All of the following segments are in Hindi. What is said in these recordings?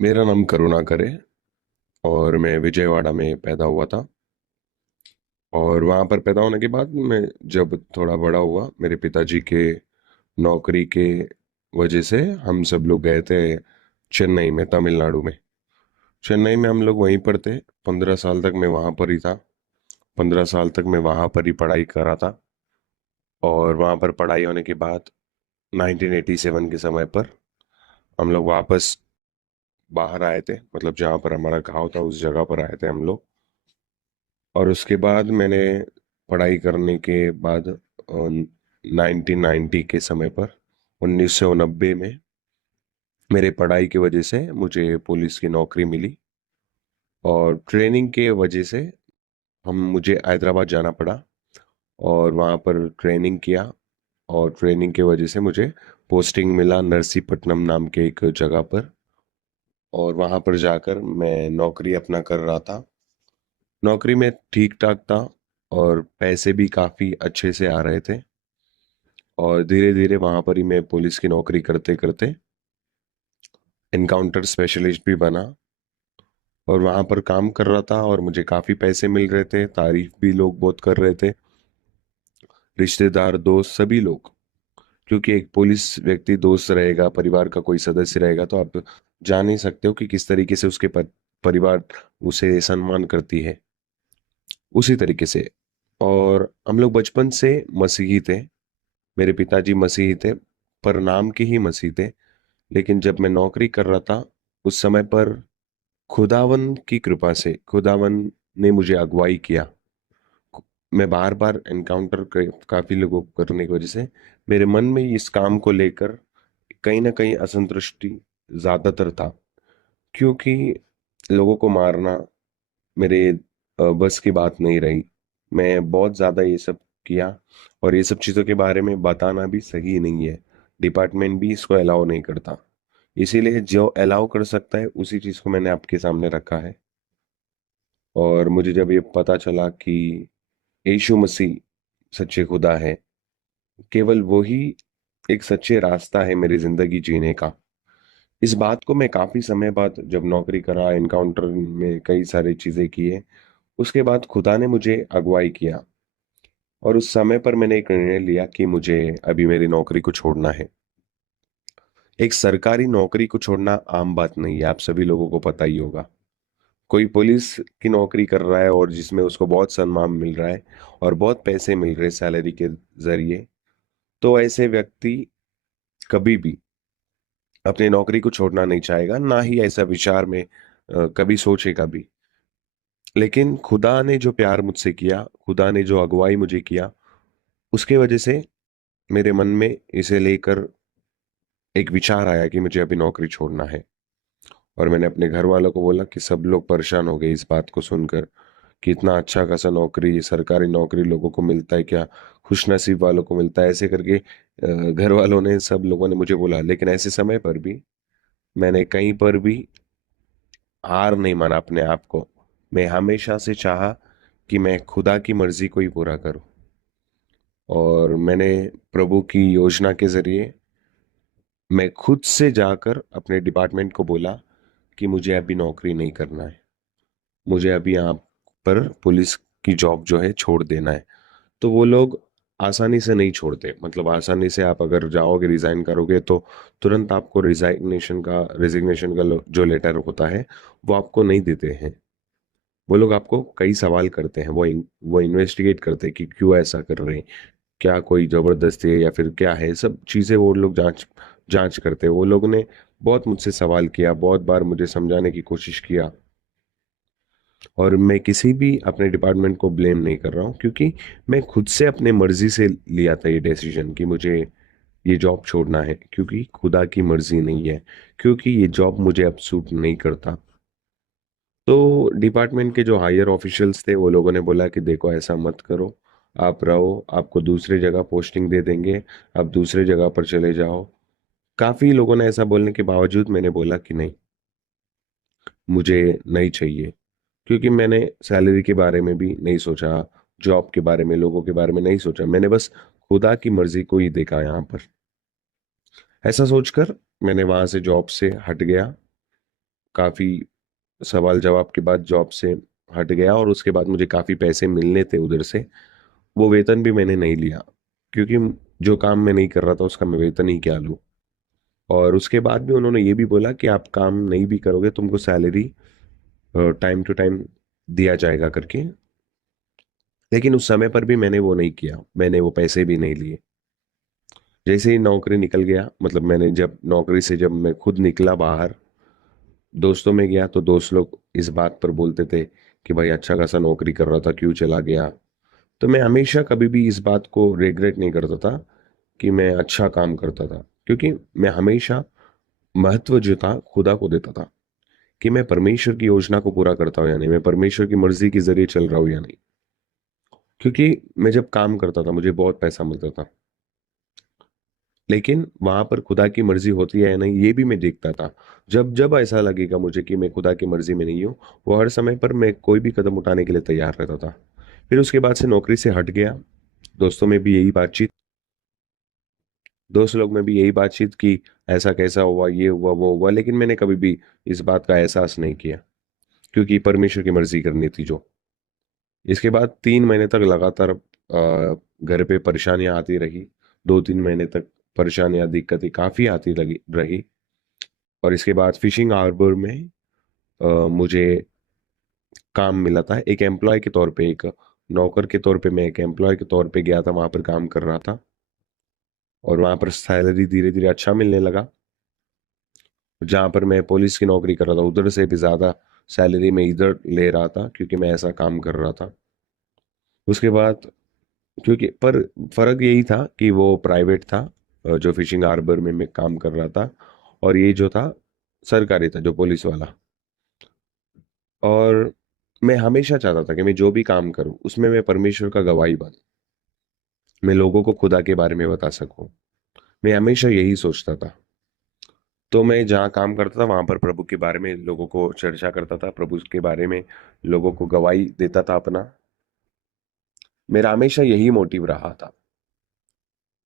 मेरा नाम करुणाकर है और मैं विजयवाड़ा में पैदा हुआ था। और वहाँ पर पैदा होने के बाद मैं जब थोड़ा बड़ा हुआ, मेरे पिताजी के नौकरी के वजह से हम सब लोग गए थे चेन्नई में, तमिलनाडु में। चेन्नई में हम लोग वहीं पर थे। 15 साल तक मैं वहाँ पर ही था। 15 साल तक मैं वहाँ पर ही पढ़ाई करा था। और वहाँ पर पढ़ाई होने के बाद 1987 के समय पर हम लोग वापस बाहर आए थे, मतलब जहाँ पर हमारा गाँव था उस जगह पर आए थे हम लोग। और उसके बाद मैंने पढ़ाई करने के बाद 1990 के समय पर 1990 में मेरे पढ़ाई की वजह से मुझे पुलिस की नौकरी मिली। और ट्रेनिंग के वजह से हम मुझे हैदराबाद जाना पड़ा और वहाँ पर ट्रेनिंग किया। और ट्रेनिंग के वजह से मुझे पोस्टिंग मिला नरसीपट्टनम नाम के एक जगह पर। और वहाँ पर जाकर मैं नौकरी अपना कर रहा था। नौकरी में ठीक ठाक था और पैसे भी काफ़ी अच्छे से आ रहे थे। और धीरे धीरे वहाँ पर ही मैं पुलिस की नौकरी करते करते इनकाउंटर स्पेशलिस्ट भी बना। और वहाँ पर काम कर रहा था और मुझे काफ़ी पैसे मिल रहे थे, तारीफ भी लोग बहुत कर रहे थे, रिश्तेदार दोस्त सभी लोग। क्योंकि एक पुलिस व्यक्ति दोस्त रहेगा, परिवार का कोई सदस्य रहेगा, तो आप जान ही सकते हो कि किस तरीके से उसके परिवार उसे सम्मान करती है, उसी तरीके से। और हम लोग बचपन से मसीही थे। मेरे पिताजी मसीही थे, पर नाम के ही मसीह थे। लेकिन जब मैं नौकरी कर रहा था उस समय पर खुदावन की कृपा से खुदावन ने मुझे अगुवाई किया। मैं बार बार एनकाउंटर काफी लोगों को करने की वजह से मेरे मन में इस काम को लेकर कहीं ना कहीं असंतुष्टि ज्यादातर था। क्योंकि लोगों को मारना मेरे बस की बात नहीं रही। मैं बहुत ज्यादा ये सब किया। और ये सब चीजों के बारे में बताना भी सही नहीं है। डिपार्टमेंट भी इसको अलाउ नहीं करता। इसीलिए जो अलाउ कर सकता है उसी चीज को मैंने आपके सामने रखा है। और मुझे जब ये पता चला कि यीशु मसीह सच्चे खुदा है, केवल वही एक सच्चे रास्ता है मेरी जिंदगी जीने का, इस बात को मैं काफी समय बाद जब नौकरी करा, एनकाउंटर में कई सारी चीजें किए, उसके बाद खुदा ने मुझे अगुवाई किया। और उस समय पर मैंने एक निर्णय लिया कि मुझे अभी मेरी नौकरी को छोड़ना है। एक सरकारी नौकरी को छोड़ना आम बात नहीं है, आप सभी लोगों को पता ही होगा। कोई पुलिस की नौकरी कर रहा है और जिसमें उसको बहुत सम्मान मिल रहा है और बहुत पैसे मिल रहे हैं सैलरी के जरिए, तो ऐसे व्यक्ति कभी भी अपनी नौकरी को छोड़ना नहीं चाहेगा, ना ही ऐसा विचार में कभी सोचेगा भी। लेकिन खुदा ने जो प्यार मुझसे किया, खुदा ने जो अगुवाई मुझे किया, उसके वजह से मेरे मन में इसे लेकर एक विचार आया कि मुझे अभी नौकरी छोड़ना है। और मैंने अपने घर वालों को बोला कि सब लोग परेशान हो गए इस बात को सुनकर कि इतना अच्छा खासा नौकरी, सरकारी नौकरी लोगों को मिलता है क्या, खुश नसीब वालों को मिलता है, ऐसे करके घर वालों ने, सब लोगों ने मुझे बोला। लेकिन ऐसे समय पर भी मैंने कहीं पर भी हार नहीं माना अपने आप को। मैं हमेशा से चाहा कि मैं खुदा की मर्जी को ही पूरा करूं। और मैंने प्रभु की योजना के जरिए मैं खुद से जाकर अपने डिपार्टमेंट को बोला कि मुझे अभी नौकरी नहीं करना है, मुझे अभी यहाँ पर पुलिस की जॉब जो है छोड़ देना है। तो वो लोग आसानी से नहीं छोड़ते, मतलब आसानी से आप अगर जाओगे रिजाइन करोगे तो तुरंत आपको रिजिग्नेशन का जो लेटर होता है वो आपको नहीं देते हैं। वो लोग आपको कई सवाल करते हैं, वो इन्वेस्टिगेट करते हैं कि क्यों ऐसा कर रहे हैं, क्या कोई जबरदस्ती है या फिर क्या है, सब चीज़ें वो लोग जांच जांच करते हैं। वो लोग ने बहुत मुझसे सवाल किया, बहुत बार मुझे समझाने की कोशिश किया। और मैं किसी भी अपने डिपार्टमेंट को ब्लेम नहीं कर रहा हूँ, क्योंकि मैं खुद से अपने मर्जी से लिया था ये डिसीजन कि मुझे ये जॉब छोड़ना है, क्योंकि खुदा की मर्जी नहीं है, क्योंकि ये जॉब मुझे अब सूट नहीं करता। तो डिपार्टमेंट के जो हायर ऑफिशियल्स थे वो लोगों ने बोला कि देखो ऐसा मत करो, आप रहो, आपको दूसरी जगह पोस्टिंग दे देंगे, आप दूसरी जगह पर चले जाओ। काफी लोगों ने ऐसा बोलने के बावजूद मैंने बोला कि नहीं, मुझे नहीं चाहिए। क्योंकि मैंने सैलरी के बारे में भी नहीं सोचा, जॉब के बारे में, लोगों के बारे में नहीं सोचा, मैंने बस खुदा की मर्जी को ही देखा यहाँ पर। ऐसा सोचकर मैंने वहां से जॉब से हट गया। काफ़ी सवाल जवाब के बाद जॉब से हट गया, और उसके बाद मुझे काफ़ी पैसे मिलने थे उधर से। वो वेतन भी मैंने नहीं लिया, क्योंकि जो काम मैं नहीं कर रहा था उसका मैं वेतन ही क्या लूँ। और उसके बाद भी उन्होंने ये भी बोला कि आप काम नहीं भी करोगे, तुमको सैलरी टाइम टू टाइम दिया जाएगा करके। लेकिन उस समय पर भी मैंने वो नहीं किया, मैंने वो पैसे भी नहीं लिए। जैसे ही नौकरी निकल गया, मतलब मैंने जब नौकरी से जब मैं खुद निकला बाहर, दोस्तों में गया, तो दोस्त लोग इस बात पर बोलते थे कि भाई अच्छा खासा नौकरी कर रहा था, क्यों चला गया। तो मैं हमेशा कभी भी इस बात को रिग्रेट नहीं करता था कि मैं अच्छा काम करता था, क्योंकि मैं हमेशा महत्व जो था खुदा को देता था, कि मैं परमेश्वर की योजना को पूरा करता हूँ या नहीं, मैं परमेश्वर की मर्जी के जरिए चल रहा हूँ या नहीं। क्योंकि मैं जब काम करता था मुझे बहुत पैसा मिलता था, लेकिन वहां पर खुदा की मर्जी होती है या नहीं ये भी मैं देखता था। जब जब ऐसा लगेगा मुझे कि मैं खुदा की मर्जी में नहीं हूँ, वो हर समय पर मैं कोई भी कदम उठाने के लिए तैयार रहता था। फिर उसके बाद से नौकरी से हट गया। दोस्तों में भी यही बातचीत दोस्त लोग में भी यही बातचीत कि ऐसा कैसा हुआ, ये हुआ वो हुआ, लेकिन मैंने कभी भी इस बात का एहसास नहीं किया, क्योंकि परमेश्वर की मर्जी करनी थी जो। इसके बाद 3 महीने तक लगातार घर पे परेशानियां आती रही। 2-3 महीने तक परेशानियां, दिक्कतें काफ़ी आती लगी रही। और इसके बाद फिशिंग हार्बर में मुझे काम मिला था एक एम्प्लॉय के तौर पे, एक नौकर के तौर पे। मैं एक एम्प्लॉय के तौर पे गया था, वहां पर काम कर रहा था, और वहां पर सैलरी धीरे धीरे अच्छा मिलने लगा। जहां पर मैं पुलिस की नौकरी कर रहा था उधर से भी ज़्यादा सैलरी मैं इधर ले रहा था, क्योंकि मैं ऐसा काम कर रहा था। उसके बाद, क्योंकि पर फर्क यही था कि वो प्राइवेट था, जो फिशिंग हार्बर में मैं काम कर रहा था, और ये जो था सरकारी था, जो पुलिस वाला। और मैं हमेशा चाहता था कि मैं जो भी काम करूं उसमें मैं परमेश्वर का गवाही बनूं, मैं लोगों को खुदा के बारे में बता सकूं। मैं हमेशा यही सोचता था। तो मैं जहाँ काम करता था वहां पर प्रभु के बारे में लोगों को चर्चा करता था, प्रभु के बारे में लोगों को गवाही देता था अपना। मेरा हमेशा यही मोटिव रहा था।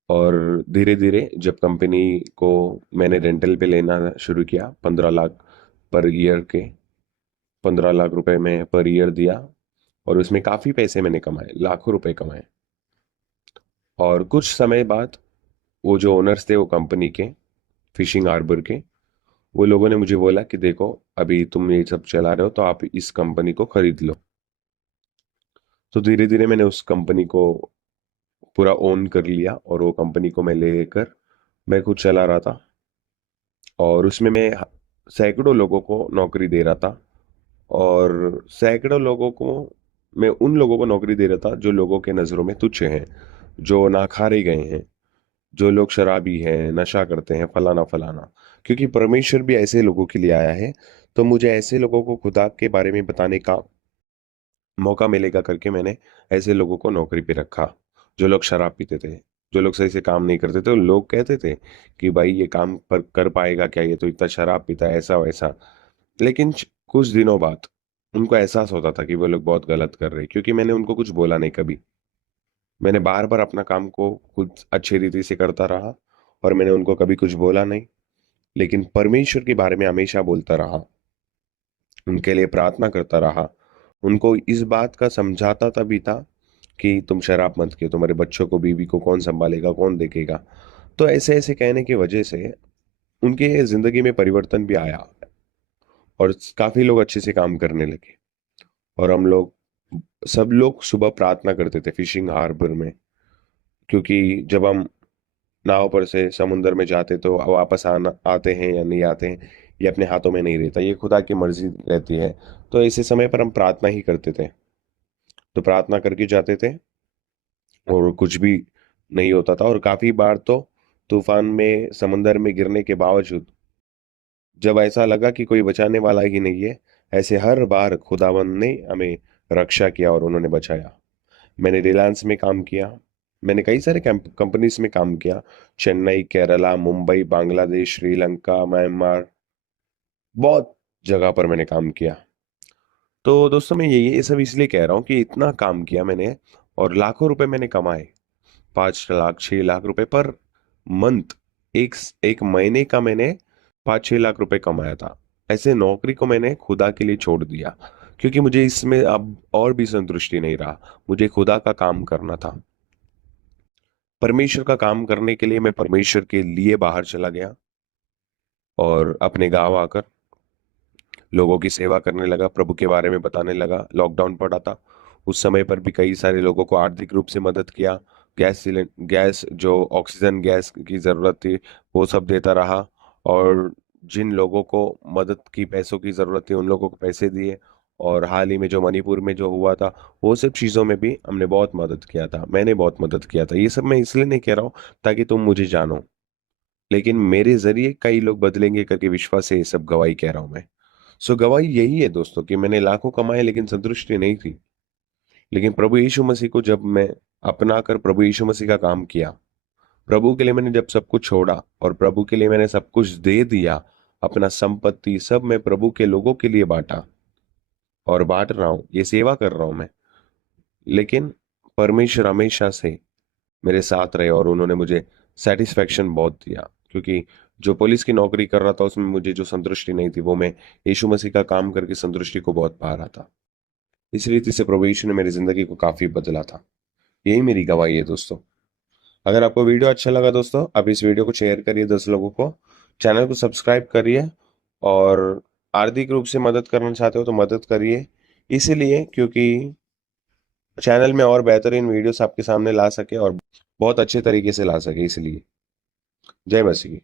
और धीरे धीरे जब कंपनी को मैंने रेंटल पे लेना शुरू किया, 15 लाख पर ईयर के, 15 लाख रुपए में पर ईयर दिया, और उसमें काफ़ी पैसे मैंने कमाए, लाखों रुपए कमाए। और कुछ समय बाद वो जो ओनर्स थे वो कंपनी के, फिशिंग हार्बर के, वो लोगों ने मुझे बोला कि देखो, अभी तुम ये सब चला रहे हो तो आप इस कंपनी को खरीद लो। तो धीरे धीरे मैंने उस कंपनी को पूरा ओन कर लिया, और वो कंपनी को मैं ले लेकर मैं खुद चला रहा था। और उसमें मैं सैकड़ों लोगों को नौकरी दे रहा था। और सैकड़ों लोगों को, मैं उन लोगों को नौकरी दे रहा था जो लोगों के नज़रों में तुच्छ हैं, जो नाखारे गए हैं, जो लोग शराबी हैं, नशा करते हैं, फलाना फलाना। क्योंकि परमेश्वर भी ऐसे लोगों के लिए आया है, तो मुझे ऐसे लोगों को खुदा के बारे में बताने का मौका मिलेगा करके मैंने ऐसे लोगों को नौकरी पे रखा। जो लोग शराब पीते थे, जो लोग सही से काम नहीं करते थे, उन लोग कहते थे कि भाई ये काम पर कर पाएगा क्या, ये तो इतना शराब पीता है, ऐसा वैसा। लेकिन कुछ दिनों बाद उनको एहसास होता था कि वो लोग बहुत गलत कर रहे हैं, क्योंकि मैंने उनको कुछ बोला नहीं कभी। मैंने बार बार अपना काम को खुद अच्छी रीति से करता रहा, और मैंने उनको कभी कुछ बोला नहीं। लेकिन परमेश्वर के बारे में हमेशा बोलता रहा, उनके लिए प्रार्थना करता रहा, उनको इस बात का समझाता तभी था कि तुम शराब मत पियो, तुम्हारे बच्चों को, बीवी को कौन संभालेगा, कौन देखेगा। तो ऐसे ऐसे कहने की वजह से उनके जिंदगी में परिवर्तन भी आया, और काफी लोग अच्छे से काम करने लगे। और हम लोग, सब लोग सुबह प्रार्थना करते थे फिशिंग हार्बर में, क्योंकि जब हम नाव पर से समुंदर में जाते तो वापस आना आते हैं या नहीं आते हैं ये अपने हाथों में नहीं रहता, ये खुदा की मर्जी रहती है। तो ऐसे समय पर हम प्रार्थना ही करते थे। तो प्रार्थना करके जाते थे, और कुछ भी नहीं होता था। और काफी बार तो तूफान में, समंदर में गिरने के बावजूद, जब ऐसा लगा कि कोई बचाने वाला ही नहीं है, ऐसे हर बार खुदावंद ने हमें रक्षा किया और उन्होंने बचाया। मैंने रिलायंस में काम किया, मैंने कई सारे कंपनीज में काम किया, चेन्नई, केरला, मुंबई, बांग्लादेश, श्रीलंका, म्यांमार, बहुत जगह पर मैंने काम किया। तो दोस्तों मैं ये सब इसलिए कह रहा हूँ कि इतना काम किया मैंने, और लाखों रुपए मैंने कमाए, 5 लाख 6 लाख रुपए पर मंथ। एक एक महीने का मैंने 5-6 लाख रुपए कमाया था, ऐसे नौकरी को मैंने खुदा के लिए छोड़ दिया, क्योंकि मुझे इसमें अब और भी संतुष्टि नहीं रहा। मुझे खुदा का काम करना था। परमेश्वर का काम करने के लिए मैं परमेश्वर के लिए बाहर चला गया और अपने गांव आकर लोगों की सेवा करने लगा, प्रभु के बारे में बताने लगा। लॉकडाउन पड़ा था, उस समय पर भी कई सारे लोगों को आर्थिक रूप से मदद किया। गैस जो ऑक्सीजन गैस की ज़रूरत थी वो सब देता रहा। और जिन लोगों को मदद की, पैसों की ज़रूरत थी, उन लोगों को पैसे दिए। और हाल ही में जो मणिपुर में जो हुआ था, वो सब चीज़ों में भी हमने बहुत मदद किया था, मैंने बहुत मदद किया था। ये सब मैं इसलिए नहीं कह रहा हूँ ताकि तुम मुझे जानो, लेकिन मेरे जरिए कई लोग बदलेंगे करके विश्वास से ये सब गवाही कह रहा हूं मैं। सो गवाही यही है दोस्तों कि मैंने लाखों कमाए लेकिन संतुष्टि नहीं थी। लेकिन प्रभु यीशु मसीह को जब मैं अपना कर प्रभु यीशु मसीह का काम किया, प्रभु के लिए मैंने जब सब कुछ छोड़ा और प्रभु के लिए मैंने सब कुछ दे दिया, अपना संपत्ति सब मैं प्रभु के लोगों के लिए बांटा और बांट रहा हूँ, ये सेवा कर रहा हूं मैं। लेकिन परमेश्वर हमेशा से मेरे साथ रहे और उन्होंने मुझे सेटिस्फेक्शन बहुत दिया, क्योंकि जो पुलिस की नौकरी कर रहा था उसमें मुझे जो संतुष्टि नहीं थी, वो मैं यीशु मसीह का काम करके संतुष्टि को बहुत पा रहा था। इस रीति से प्रभु यीशु ने मेरी जिंदगी को काफी बदला था। यही मेरी गवाही है दोस्तों। अगर आपको वीडियो अच्छा लगा दोस्तों, आप इस वीडियो को शेयर करिए 10 लोगों को, चैनल को सब्सक्राइब करिए। और आर्थिक रूप से मदद करना चाहते हो तो मदद करिए, इसीलिए क्योंकि चैनल में और बेहतरीन वीडियोस आपके सामने ला सके और बहुत अच्छे तरीके से ला सके, इसलिए। जय मसीह की।